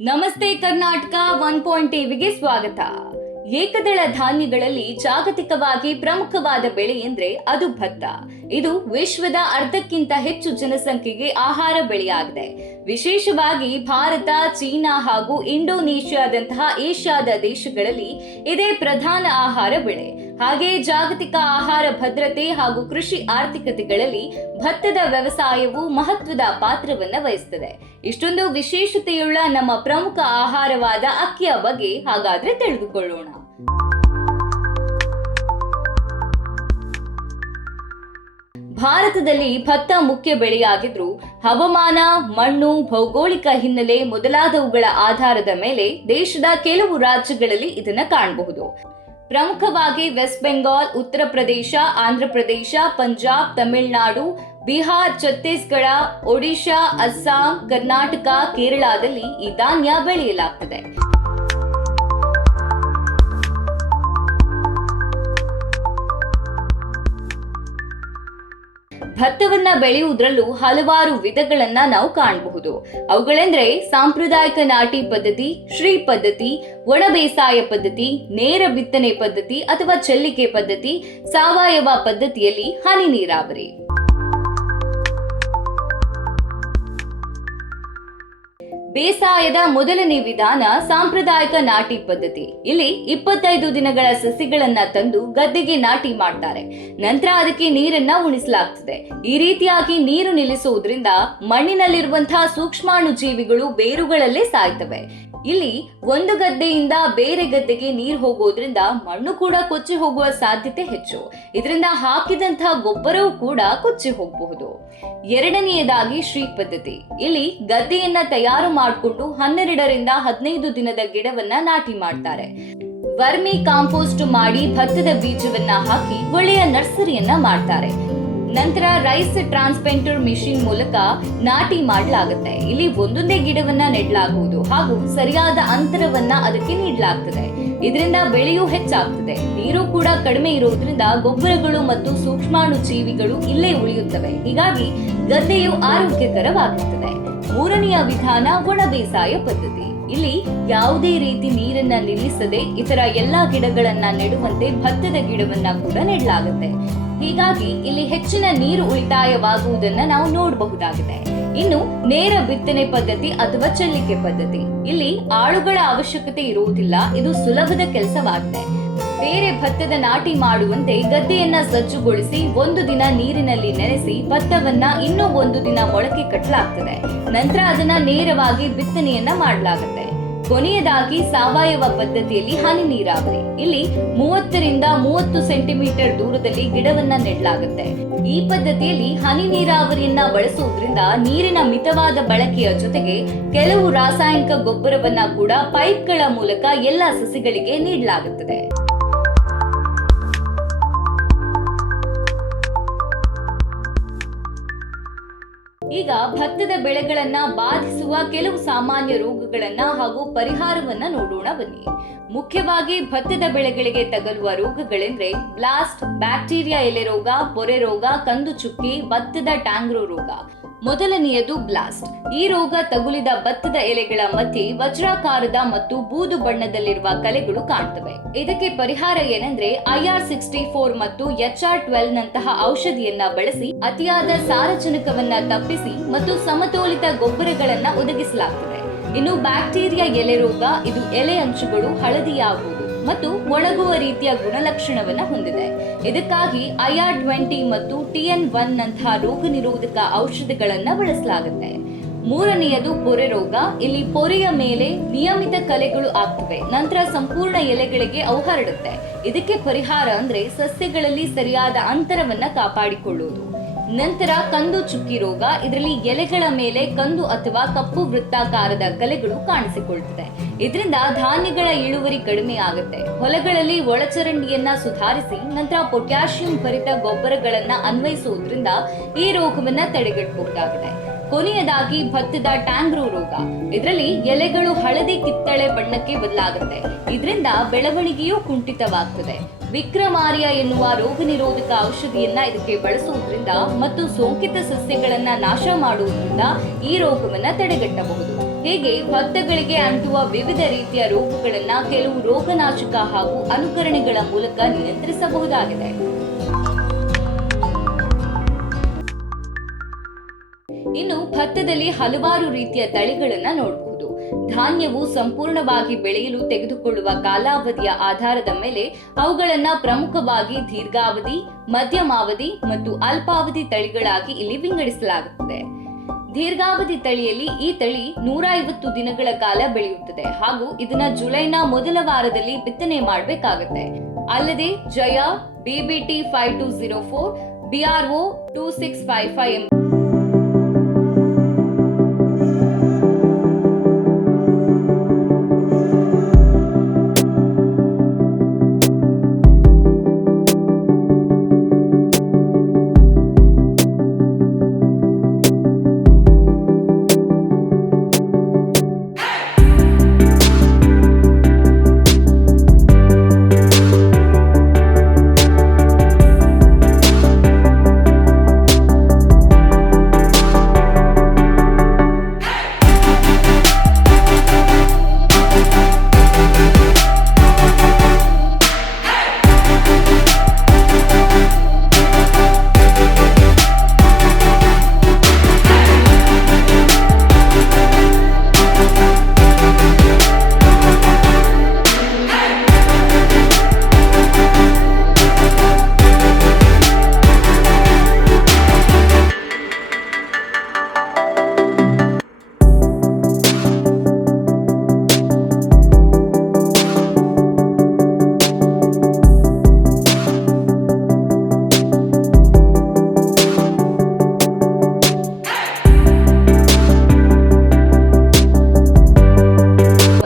ನಮಸ್ತೆ ಕರ್ನಾಟಕ 1 ಟಿವಿಗೆ ಸ್ವಾಗತ. ಏಕದಳ ಧಾನ್ಯಗಳಲ್ಲಿ ಜಾಗತಿಕವಾಗಿ ಪ್ರಮುಖವಾದ ಬೆಳೆ ಎಂದ್ರೆ ಅದು ಭತ್ತ. ಇದು ವಿಶ್ವದ ಅರ್ಧಕ್ಕಿಂತ ಹೆಚ್ಚು ಜನಸಂಖ್ಯೆಗೆ ಆಹಾರ ಬೆಳೆಯಾಗಿದೆ. ವಿಶೇಷವಾಗಿ ಭಾರತ, ಚೀನಾ ಹಾಗೂ ಇಂಡೋನೇಷ್ಯಾದಂತಹ ಏಷ್ಯಾದ ದೇಶಗಳಲ್ಲಿ ಇದೇ ಪ್ರಧಾನ ಆಹಾರ ಬೆಳೆ. ಹಾಗೆ ಜಾಗತಿಕ ಆಹಾರ ಭದ್ರತೆ ಹಾಗೂ ಕೃಷಿ ಆರ್ಥಿಕತೆಗಳಲ್ಲಿ ಭತ್ತದ ವ್ಯವಸಾಯವು ಮಹತ್ವದ ಪಾತ್ರವನ್ನ ವಹಿಸುತ್ತದೆ. ಇಷ್ಟೊಂದು ವಿಶೇಷತೆಯುಳ್ಳ ನಮ್ಮ ಪ್ರಮುಖ ಆಹಾರವಾದ ಅಕ್ಕಿಯ ಬಗ್ಗೆ ಹಾಗಾದ್ರೆ ತಿಳಿದುಕೊಳ್ಳೋಣ. ಭಾರತದಲ್ಲಿ ಭತ್ತ ಮುಖ್ಯ ಬೆಳೆಯಾಗಿದ್ರೂ ಹವಾಮಾನ, ಮಣ್ಣು, ಭೌಗೋಳಿಕ ಹಿನ್ನೆಲೆ ಮೊದಲಾದವುಗಳ ಆಧಾರದ ಮೇಲೆ ದೇಶದ ಕೆಲವು ರಾಜ್ಯಗಳಲ್ಲಿ ಇದನ್ನ ಕಾಣಬಹುದು. ಪ್ರಮುಖವಾಗಿ ವೆಸ್ಟ್ ಬೆಂಗಾಲ್, ಉತ್ತರ ಪ್ರದೇಶ, ಆಂಧ್ರ ಪ್ರದೇಶ, ಪಂಜಾಬ್, ತಮಿಳುನಾಡು, ಬಿಹಾರ್, ಛತ್ತೀಸ್ಗಢ, ಒಡಿಶಾ, ಅಸ್ಸಾಂ, ಕರ್ನಾಟಕ, ಕೇರಳದಲ್ಲಿ ಈ ಧಾನ್ಯ ಬೆಳೆಯಲಾಗುತ್ತದೆ. ಭತ್ತವನ್ನ ಬೆಳೆಯುವುದರಲ್ಲೂ ಹಲವಾರು ವಿಧಗಳನ್ನ ನಾವು ಕಾಣಬಹುದು. ಅವುಗಳೆಂದ್ರೆ ಸಾಂಪ್ರದಾಯಿಕ ನಾಟಿ ಪದ್ಧತಿ, ಶ್ರೀ ಪದ್ಧತಿ, ಒಣ ಬೇಸಾಯ ಪದ್ಧತಿ, ನೇರ ಬಿತ್ತನೆ ಪದ್ಧತಿ ಅಥವಾ ಚೆಲ್ಲಿಕೆ ಪದ್ಧತಿ, ಸಾವಯವ ಪದ್ಧತಿಯಲ್ಲಿ ಹನಿ ನೀರಾವರಿ. ಬೇಸಾಯದ ಮೊದಲನೇ ವಿಧಾನ ಸಾಂಪ್ರದಾಯಿಕ ನಾಟಿ ಪದ್ಧತಿ. ಇಲ್ಲಿ 25 ದಿನಗಳ ಸಸಿಗಳನ್ನ ತಂದು ಗದ್ದೆಗೆ ನಾಟಿ ಮಾಡ್ತಾರೆ. ನಂತರ ಅದಕ್ಕೆ ನೀರನ್ನ ಉಣಿಸಲಾಗ್ತದೆ. ಈ ರೀತಿಯಾಗಿ ನೀರು ನಿಲ್ಲಿಸುವುದರಿಂದ ಮಣ್ಣಿನಲ್ಲಿರುವಂತಹ ಸೂಕ್ಷ್ಮಾಣು ಜೀವಿಗಳು ಬೇರುಗಳಲ್ಲೇ ಸಾಯ್ತವೆ. ಇಲ್ಲಿ ಒಂದು ಗದ್ದೆಯಿಂದ ಬೇರೆ ಗದ್ದೆಗೆ ನೀರು ಹೋಗೋದ್ರಿಂದ ಮಣ್ಣು ಕೂಡ ಕೊಚ್ಚಿ ಹೋಗುವ ಸಾಧ್ಯತೆ ಹೆಚ್ಚು. ಇದರಿಂದ ಹಾಕಿದಂತಹ ಗೊಬ್ಬರವೂ ಕೂಡ ಕೊಚ್ಚಿ ಹೋಗಬಹುದು. ಎರಡನೆಯದಾಗಿ ಶ್ರೀ ಪದ್ಧತಿ. ಇಲ್ಲಿ ಗದ್ದೆಯನ್ನ ತಯಾರು ಮಾಡಿಕೊಂಡು 12 ರಿಂದ 15 ದಿನದ ಗಿಡವನ್ನ ನಾಟಿ ಮಾಡ್ತಾರೆ. ವರ್ಮಿ ಕಾಂಪೋಸ್ಟ್ ಮಾಡಿ ಭತ್ತದ ಬೀಜವನ್ನ ಹಾಕಿ ಒಳ್ಳೆಯ ನರ್ಸರಿಯನ್ನ ಮಾಡ್ತಾರೆ. ನಂತರ ರೈಸ್ ಟ್ರಾನ್ಸ್ಪ್ಲಾಂಟರ್ ಮಿಷಿನ್ ಮೂಲಕ ನಾಟಿ ಮಾಡಲಾಗುತ್ತೆ. ಇಲ್ಲಿ ಒಂದೊಂದೇ ಗಿಡವನ್ನ ನೆಡಲಾಗುವುದು ಹಾಗೂ ಸರಿಯಾದ ಅಂತರವನ್ನ ಅದಕ್ಕೆ ನೀಡಲಾಗ್ತದೆ. ಇದರಿಂದ ಬೆಳೆಯೂ ಹೆಚ್ಚಾಗ್ತದೆ. ನೀರು ಕೂಡ ಕಡಿಮೆ ಇರುವುದರಿಂದ ಗೊಬ್ಬರಗಳು ಮತ್ತು ಸೂಕ್ಷ್ಮಾಣು ಜೀವಿಗಳು ಇಲ್ಲೇ ಉಳಿಯುತ್ತವೆ. ಹೀಗಾಗಿ ಗದ್ದೆಯು ಆರೋಗ್ಯಕರವಾಗಿರುತ್ತದೆ. ಮೂರನೆಯ ವಿಧಾನ ಒಣ ಬೇಸಾಯ ಪದ್ಧತಿ. ಇಲ್ಲಿ ಯಾವುದೇ ರೀತಿ ನೀರನ್ನ ನಿಲ್ಲಿಸದೆ ಇತರ ಎಲ್ಲಾ ಗಿಡಗಳನ್ನ ನೆಡುವಂತೆ ಭತ್ತದ ಗಿಡವನ್ನ ಕೂಡ ನೆಡಲಾಗುತ್ತೆ. ಹೀಗಾಗಿ ಇಲ್ಲಿ ಹೆಚ್ಚಿನ ನೀರು ಉಳಿತಾಯವಾಗುವುದನ್ನ ನಾವು ನೋಡಬಹುದಾಗಿದೆ. ಇನ್ನು ನೇರ ಬಿತ್ತನೆ ಪದ್ಧತಿ ಅಥವಾ ಚೆಲ್ಲಿಕೆ ಪದ್ಧತಿ. ಇಲ್ಲಿ ಆಳುಗಳ ಅವಶ್ಯಕತೆ ಇರುವುದಿಲ್ಲ. ಇದು ಸುಲಭದ ಕೆಲಸವಾಗಿದೆ. ಬೇರೆ ಭತ್ತದ ನಾಟಿ ಮಾಡುವಂತೆ ಗದ್ದೆಯನ್ನ ಸಜ್ಜುಗೊಳಿಸಿ 1 ದಿನ ನೀರಿನಲ್ಲಿ ನೆನೆಸಿ ಭತ್ತವನ್ನ ಇನ್ನೂ 1 ದಿನ ಮೊಳಕೆ ಕಟ್ಟಲಾಗ್ತದೆ. ನಂತರ ಅದನ್ನ ನೇರವಾಗಿ ಬಿತ್ತನೆಯನ್ನ ಮಾಡಲಾಗುತ್ತೆ. ಕೊನೆಯದಾಗಿ ಸಾವಯವ ಪದ್ಧತಿಯಲ್ಲಿ ಹನಿ ನೀರಾವರಿ. ಇಲ್ಲಿ 30 ರಿಂದ 30 ಸೆಂಟಿಮೀಟರ್ ದೂರದಲ್ಲಿ ಗಿಡವನ್ನ ನೆಡಲಾಗುತ್ತೆ. ಈ ಪದ್ಧತಿಯಲ್ಲಿ ಹನಿ ನೀರಾವರಿಯನ್ನ ಬಳಸುವುದರಿಂದ ನೀರಿನ ಮಿತವಾದ ಬಳಕೆಯ ಜೊತೆಗೆ ಕೆಲವು ರಾಸಾಯನಿಕ ಗೊಬ್ಬರವನ್ನ ಕೂಡ ಪೈಪ್ಗಳ ಮೂಲಕ ಎಲ್ಲಾ ಸಸಿಗಳಿಗೆ ನೀಡಲಾಗುತ್ತದೆ. ಈಗ ಭತ್ತದ ಬೆಳೆಗಳನ್ನ ಬಾಧಿಸುವ ಕೆಲವು ಸಾಮಾನ್ಯ ರೋಗಗಳನ್ನ ಹಾಗೂ ಪರಿಹಾರವನ್ನ ನೋಡೋಣ ಬನ್ನಿ. ಮುಖ್ಯವಾಗಿ ಭತ್ತದ ಬೆಳೆಗಳಿಗೆ ತಗಲುವ ರೋಗಗಳೆಂದ್ರೆ ಬ್ಲಾಸ್ಟ್, ಬ್ಯಾಕ್ಟೀರಿಯಾ ಎಲೆ ರೋಗ, ಪೊರೆ ರೋಗ, ಕಂದು ಚುಕ್ಕಿ, ಭತ್ತದ ಟ್ಯಾಂಗ್ರೋ ರೋಗ. ಮೊದಲನೆಯದು ಬ್ಲಾಸ್ಟ್. ಈ ರೋಗ ತಗುಲಿದ ಭತ್ತದ ಎಲೆಗಳ ಮಧ್ಯೆ ವಜ್ರಾಕಾರದ ಮತ್ತು ಬೂದು ಬಣ್ಣದಲ್ಲಿರುವ ಕಲೆಗಳು ಕಾಣ್ತವೆ. ಇದಕ್ಕೆ ಪರಿಹಾರ ಏನೆಂದ್ರೆ IR64 ಮತ್ತು HR12 ನಂತಹ ಔಷಧಿಯನ್ನ ಬಳಸಿ ಅತಿಯಾದ ಸಾರಜನಕವನ್ನ ತಪ್ಪಿಸಿ ಮತ್ತು ಸಮತೋಲಿತ ಗೊಬ್ಬರಗಳನ್ನ ಒದಗಿಸಲಾಗುತ್ತದೆ. ಇನ್ನು ಬ್ಯಾಕ್ಟೀರಿಯಾ ಎಲೆ ರೋಗ. ಇದು ಎಲೆ ಅಂಚುಗಳು ಹಳದಿಯಾಗುವುದು ಮತ್ತು ಒಣಗುವ ರೀತಿಯ ಗುಣಲಕ್ಷಣವನ್ನ ಹೊಂದಿದೆ. ಇದಕ್ಕಾಗಿ IR20 ಮತ್ತು TN1 ನಂತಹ ರೋಗ ನಿರೋಧಕ ಔಷಧಿಗಳನ್ನ ಬಳಸಲಾಗುತ್ತೆ. ಮೂರನೆಯದು ಪೊರೆ ರೋಗ. ಇಲ್ಲಿ ಪೊರೆಯ ಮೇಲೆ ನಿಯಮಿತ ಕಲೆಗಳು ಆಗ್ತವೆ. ನಂತರ ಸಂಪೂರ್ಣ ಎಲೆಗಳಿಗೆ ಅವು ಹರಡುತ್ತೆ. ಇದಕ್ಕೆ ಪರಿಹಾರ ಅಂದ್ರೆ ಸಸ್ಯಗಳಲ್ಲಿ ಸರಿಯಾದ ಅಂತರವನ್ನ ಕಾಪಾಡಿಕೊಳ್ಳುವುದು. ನಂತರ ಕಂದು ಚುಕ್ಕಿ ರೋಗ. ಇದರಲ್ಲಿ ಎಲೆಗಳ ಮೇಲೆ ಕಂದು ಅಥವಾ ಕಪ್ಪು ವೃತ್ತಾಕಾರದ ಕಲೆಗಳು ಕಾಣಿಸಿಕೊಳ್ತದೆ. ಇದರಿಂದ ಧಾನ್ಯಗಳ ಇಳುವರಿ ಕಡಿಮೆ ಆಗುತ್ತೆ. ಹೊಲಗಳಲ್ಲಿ ಒಳಚರಂಡಿಯನ್ನ ಸುಧಾರಿಸಿ ನಂತರ ಪೊಟ್ಯಾಷಿಯಂ ಭರಿತ ಗೊಬ್ಬರಗಳನ್ನ ಅನ್ವಯಿಸುವುದರಿಂದ ಈ ರೋಗವನ್ನ ತಡೆಗಟ್ಟಬಹುದಾಗಿದೆ. ಕೊನೆಯದಾಗಿ ಭತ್ತದ ಟ್ಯಾಂಗ್ರೋ ರೋಗ. ಇದರಲ್ಲಿ ಎಲೆಗಳು ಹಳದಿ ಕಿತ್ತಳೆ ಬಣ್ಣಕ್ಕೆ ಬದಲಾಗುತ್ತೆ. ಇದರಿಂದ ಬೆಳವಣಿಗೆಯೂ ಕುಂಠಿತವಾಗ್ತದೆ. ವಿಕ್ರಮಾರಿಯ ಎನ್ನುವ ರೋಗ ನಿರೋಧಕ ಔಷಧಿಯನ್ನ ಇದಕ್ಕೆ ಬಳಸುವುದರಿಂದ ಮತ್ತು ಸೋಂಕಿತ ಸಸ್ಯಗಳನ್ನ ನಾಶ ಮಾಡುವುದರಿಂದ ಈ ರೋಗವನ್ನ ತಡೆಗಟ್ಟಬಹುದು. ಹೀಗೆ ಭತ್ತಗಳಿಗೆ ಅಂಟುವ ವಿವಿಧ ರೀತಿಯ ರೋಗಗಳನ್ನ ಕೆಲವು ರೋಗನಾಶಕ ಹಾಗೂ ಅನುಕರಣೆಗಳ ಮೂಲಕ ನಿಯಂತ್ರಿಸಬಹುದಾಗಿದೆ. ಇನ್ನು ಭತ್ತದಲ್ಲಿ ಹಲವಾರು ರೀತಿಯ ತಳಿಗಳನ್ನ ನೋಡಬಹುದು. ಧಾನ್ಯವು ಸಂಪೂರ್ಣವಾಗಿ ಬೆಳೆಯಲು ತೆಗೆದುಕೊಳ್ಳುವ ಕಾಲಾವಧಿಯ ಆಧಾರದ ಮೇಲೆ ಅವುಗಳನ್ನ ಪ್ರಮುಖವಾಗಿ ದೀರ್ಘಾವಧಿ, ಮಧ್ಯಮಾವಧಿ ಮತ್ತು ಅಲ್ಪಾವಧಿ ತಳಿಗಳಾಗಿ ಇಲ್ಲಿ ವಿಂಗಡಿಸಲಾಗುತ್ತದೆ. ದೀರ್ಘಾವಧಿ ತಳಿಯಲ್ಲಿ ಈ ತಳಿ 150 ದಿನಗಳ ಕಾಲ ಬೆಳೆಯುತ್ತದೆ ಹಾಗೂ ಇದನ್ನ ಜುಲೈನ ಮೊದಲ ವಾರದಲ್ಲಿ ಬಿತ್ತನೆ ಮಾಡಬೇಕಾಗುತ್ತೆ. ಅಲ್ಲದೆ ಜಯ, BBT 5204, BRO 2655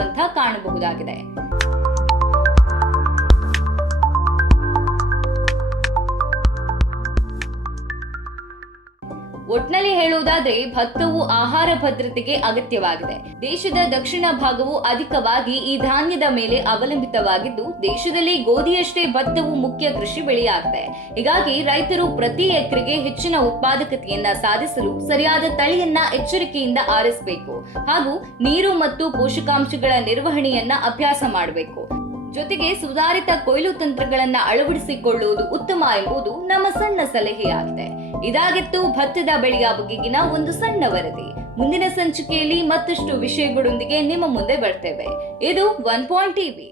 ಎಂಬ ಕಾಣಬಹುದಾಗಿದೆ. ಒಟ್ನಲ್ಲಿ ಹೇಳುವುದಾದ್ರೆ ಭತ್ತವು ಆಹಾರ ಭದ್ರತೆಗೆ ಅಗತ್ಯವಾಗಿದೆ. ದೇಶದ ದಕ್ಷಿಣ ಭಾಗವು ಅಧಿಕವಾಗಿ ಈ ಧಾನ್ಯದ ಮೇಲೆ ಅವಲಂಬಿತವಾಗಿದ್ದು, ದೇಶದಲ್ಲಿ ಗೋಧಿಯಷ್ಟೇ ಭತ್ತವು ಮುಖ್ಯ ಕೃಷಿ ಬೆಳೆಯಾಗಿದೆ. ಹೀಗಾಗಿ ರೈತರು ಪ್ರತಿ ಎಕರೆಗೆ ಹೆಚ್ಚಿನ ಉತ್ಪಾದಕತೆಯನ್ನ ಸಾಧಿಸಲು ಸರಿಯಾದ ತಳಿಯನ್ನ ಎಚ್ಚರಿಕೆಯಿಂದ ಆರಿಸಬೇಕು ಹಾಗೂ ನೀರು ಮತ್ತು ಪೋಷಕಾಂಶಗಳ ನಿರ್ವಹಣೆಯನ್ನ ಅಭ್ಯಾಸ ಮಾಡಬೇಕು. ಜೊತೆಗೆ ಸುಧಾರಿತ ಕೊಯ್ಲು ತಂತ್ರಗಳನ್ನ ಅಳವಡಿಸಿಕೊಳ್ಳುವುದು ಉತ್ತಮ ಎಂಬುದು ನಮ್ಮ ಸಣ್ಣ ಸಲಹೆಯಾಗಿದೆ. ಇದಾಗಿತ್ತು ಭತ್ತದ ಬೆಳೆಯ ಬಗೆಗಿನ ಒಂದು ಸಣ್ಣ ವರದಿ. ಮುಂದಿನ ಸಂಚಿಕೆಯಲ್ಲಿ ಮತ್ತಷ್ಟು ವಿಷಯಗಳೊಂದಿಗೆ ನಿಮ್ಮ ಮುಂದೆ ಬರ್ತೇವೆ. ಇದು 1 ಪಾಯಿಂಟ್ ಟಿವಿ.